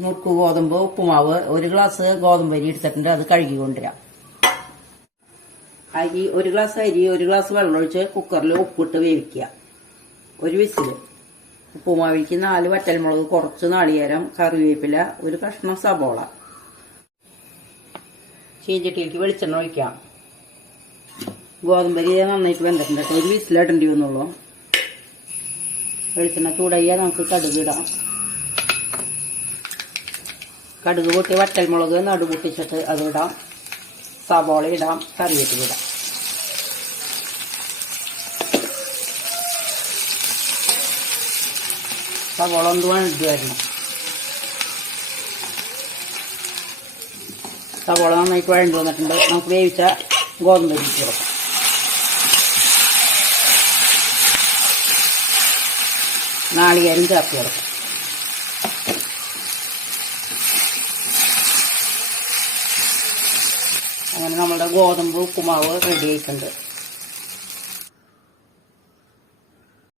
നുറുക്ക് ഗോതമ്പ് ഉപ്പുമാവ് ഒരു ഗ്ലാസ് ഗോതമ്പ് അരി എടുത്തിട്ടുണ്ട്. അത് കഴുകി കൊണ്ടുവരാം. അരി ഒരു ഗ്ലാസ് അരി ഒരു ഗ്ലാസ് വെള്ളം ഒഴിച്ച് കുക്കറിൽ ഉപ്പിട്ട് വേവിക്കുക. ഒരു വിസിൽ ഉപ്പുമാവിലേക്ക് നാല് വറ്റൽമുളക് കുറച്ച് നാളികേരം കറിവേപ്പില ഒരു കഷ്ണം സബോള. ചീഞ്ചട്ടിയിലേക്ക് വെളിച്ചെണ്ണ ഒഴിക്കാം. ഗോതമ്പരി നന്നായിട്ട് വെന്തിട്ടുണ്ട്. ഒരു വിസിലിടേണ്ടി വന്നുള്ളൂ. വെളിച്ചെണ്ണ ചൂടായി നമുക്ക് കടുകിടാം കടുക് പൊട്ടി വറ്റൽമുളക് നടു പൊട്ടിച്ചിട്ട് അത് ഇടാം. സവോള ഇടാം കറിവേപ്പില ഇടാം. സവോള ഒന്ന് വഴണ്ടി വരണം സവോള നന്നായിട്ട് വഴണ്ടി വന്നിട്ടുണ്ട്. നമുക്ക് വേവിച്ച ഗോതമ്പ് ഇട്ട് കൊടുക്കാം. നാളികേരം ചേർത്ത് കൊടുക്കാം. അങ്ങനെ നമ്മുടെ ഗോതമ്പ് ഉപ്പുമാവ് റെഡി ആയിട്ടുണ്ട്.